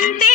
sentí